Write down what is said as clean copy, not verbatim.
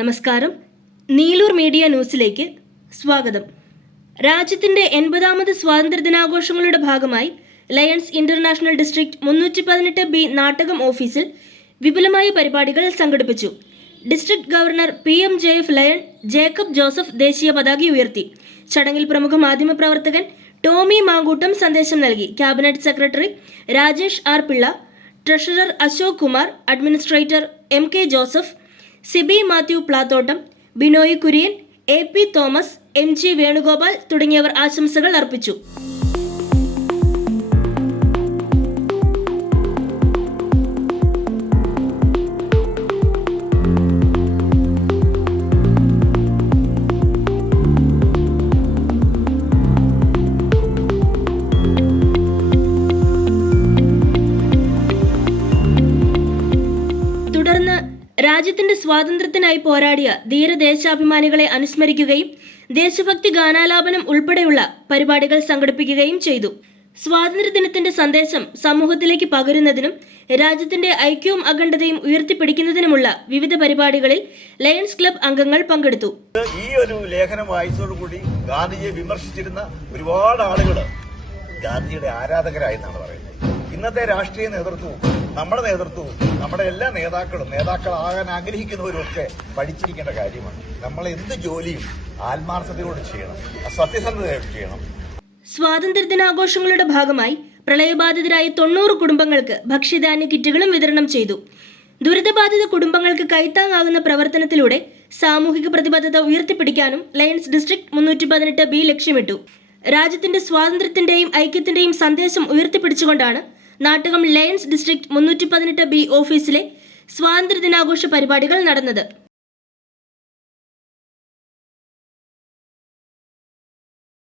നമസ്കാരം. നീലൂർ മീഡിയ ന്യൂസിലേക്ക് സ്വാഗതം. രാജ്യത്തിന്റെ 80ാമത് സ്വാതന്ത്ര്യദിനാഘോഷങ്ങളുടെ ഭാഗമായി lions international district 318B Nattakam ഓഫീസിൽ വിപുലമായ പരിപാടികൾ സംഘടിപ്പിച്ചു. District governor PMJF lion Jacob Joseph ദേശീയ പതാക ഉയർത്തി. ചടങ്ങിൽ പ്രമുഖ മാധ്യമപ്രവർത്തകൻ ടോമി മാങ്കൂട്ടം സന്ദേശം നൽകി. Cabinet secretary Rajesh R. Pillai, treasurer Ashok Kumar, administrator MK Joseph, Siby Mathew Plathottam, Binoy Kurian, AP Thomas, MG Venugopal തുടങ്ങിയവർ ആശംസകൾ അർപ്പിച്ചു. തുടർന്ന് രാജ്യത്തിന്റെ സ്വാതന്ത്ര്യത്തിനായി പോരാടിയ ധീരദേശാഭിമാനികളെ അനുസ്മരിക്കുകയും ദേശഭക്തി ഗാനാലാപനം ഉൾപ്പെടെയുള്ള പരിപാടികൾ സംഘടിപ്പിക്കുകയും ചെയ്തു. സ്വാതന്ത്ര്യദിനത്തിന്റെ സന്ദേശം സമൂഹത്തിലേക്ക് പകരുന്നതിനും രാജ്യത്തിന്റെ ഐക്യവും അഖണ്ഡതയും ഉയർത്തിപ്പിടിക്കുന്നതിനുമുള്ള വിവിധ പരിപാടികളിൽ ലയൺസ് ക്ലബ് അംഗങ്ങൾ പങ്കെടുത്തു. ഈ ഒരു ലേഖനം വായിച്ചതോടുകൂടി ഗാന്ധിജിയെ വിമർശിച്ചിരുന്ന ഒരുപാട് ആളുകൾ ഗാന്ധിയുടെ ആരാധകരായി എന്നാണ് പറയുന്നത്. ഇന്നത്തെ രാഷ്ട്രീയ നേതൃത്വവും നമ്മുടെ നേതൃത്വവും നമ്മുടെ എല്ലാ നേതാക്കളാകാൻ ആഗ്രഹിക്കുന്നവരും ഒക്കെ പഠിച്ചിരിക്കേണ്ട കാര്യമാണ്. നമ്മൾ എന്ത് ജോലിയും ആത്മാർത്ഥതയോട് ചെയ്യണം, സത്യസന്ധതയോട് ചെയ്യണം. സ്വാതന്ത്ര്യദിനാഘോഷങ്ങളുടെ ഭാഗമായി പ്രളയബാധിതരായ 90 കുടുംബങ്ങൾക്ക് ഭക്ഷ്യധാന്യ കിറ്റുകളും വിതരണം ചെയ്തു. ദുരിതബാധിത കുടുംബങ്ങൾക്ക് കൈത്താങ്ങാകുന്ന പ്രവർത്തനത്തിലൂടെ സാമൂഹിക പ്രതിബദ്ധത ഉയർത്തിപ്പിടിക്കാനും ലയൺസ് ഡിസ്ട്രിക്ട് 318B ലക്ഷ്യമിട്ടു. രാജ്യത്തിന്റെ സ്വാതന്ത്ര്യത്തിന്റെയും ഐക്യത്തിന്റെയും സന്ദേശം ഉയർത്തിപ്പിടിച്ചുകൊണ്ടാണ് നാട്ടകം ലയൺസ് ഡിസ്ട്രിക്ട് 318B ഓഫീസിലെ സ്വാതന്ത്ര്യദിനാഘോഷ പരിപാടികൾ നടന്നത്.